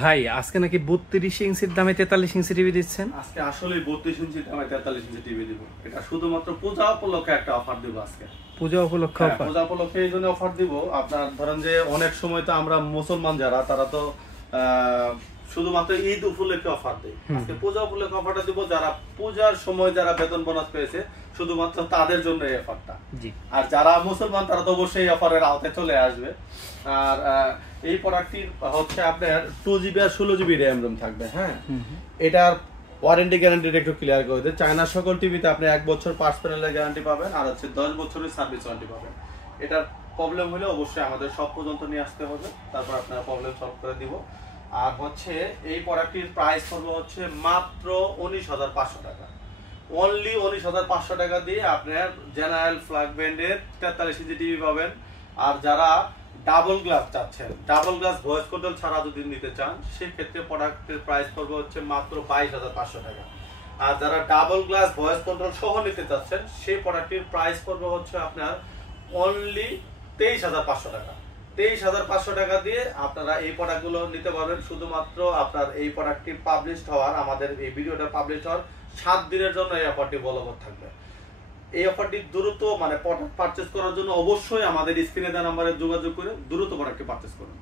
ভাই আজকে নাকি 32 ইঞ্চির দামে 43 ইঞ্চি টিভি দিচ্ছেন। আজকে আসলে 32 ইঞ্চি দামে 43 ইঞ্চি টিভি দিব। এটা শুধুমাত্র পূজা উপলক্ষে একটা অফার দিব আজকে। পূজা উপলক্ষে অফার? পূজা উপলক্ষে এই জন্য অফার দিব। আপনার ধরেন যে অনেক সময় তো আমরা মুসলমান যারা তারা তো শুধুমাত্র ঈদ উপলক্ষে অফার দেয়। আজকে পূজা উপলক্ষে অফারটা দিব। যারা পূজার সময় যারা বেতন বোনাস পেয়েছে শুধুমাত্র তাদের জন্য এই অফারটা। আর যারা মুসলমান তারা তো অবশ্যই অফারের আওতায় চলে আসবে। আর এই প্রোডাক্টটি হচ্ছে আপনার 2GB আর 16GB RAM ROM থাকবে। হ্যাঁ, এটার ওয়ারেন্টি গ্যারান্টিটা একটু ক্লিয়ার করে দেয়। চায়নার সকল টিভিতে আপনি 1 বছর পার্টস প্যানেলের গ্যারান্টি পাবেন, আর হচ্ছে 10 বছরের সার্ভিস ওয়ারেন্টি পাবেন। এটার প্রবলেম হলে অবশ্যই আমাদের সব পর্যন্ত নিয়ে আসতে হবে, তারপর আপনারা প্রবলেম সলভ করে দিব। আর হচ্ছে এই প্রোডাক্টটির প্রাইস পড়বে হচ্ছে মাত্র 19,500 টাকা। অনলি 19,500 টাকা দিয়ে আপনার জেনারেল ফ্ল্যাগ ব্র্যান্ডের 43 ইঞ্চি টিভি পাবেন। আর যারা ডাবল গ্লাস চাচ্ছেন, ডাবল গ্লাস ভয়েস কন্ট্রোল ছাড়া যদি নিতে চান, সেক্ষেত্রে প্রোডাক্টের প্রাইস পড়বে হচ্ছে মাত্র 22,500 টাকা। আর যারা ডাবল গ্লাস ভয়েস কন্ট্রোল সহ নিতে চাচ্ছেন, সেই প্রোডাক্টের প্রাইস পড়বে হচ্ছে আপনার অনলি 23,500 টাকা। 23,500 টাকা দিয়ে আপনারা এই প্রোডাক্টগুলো নিতে পারবেন। শুধুমাত্র আপনার এই প্রোডাক্টটি পাবলিশড হওয়ার, আমাদের এই ভিডিওটা পাবলিশ হওয়ার 7 দিনের জন্য এই অফারটি বলবৎ থাকবে। এই অফারটি দ্রুত প্রোডাক্ট পারচেজ করার জন্য অবশ্যই আমাদের স্ক্রিনে দেওয়া নম্বরে যোগাযোগ করে দ্রুত প্রোডাক্টটি পারচেজ করুন।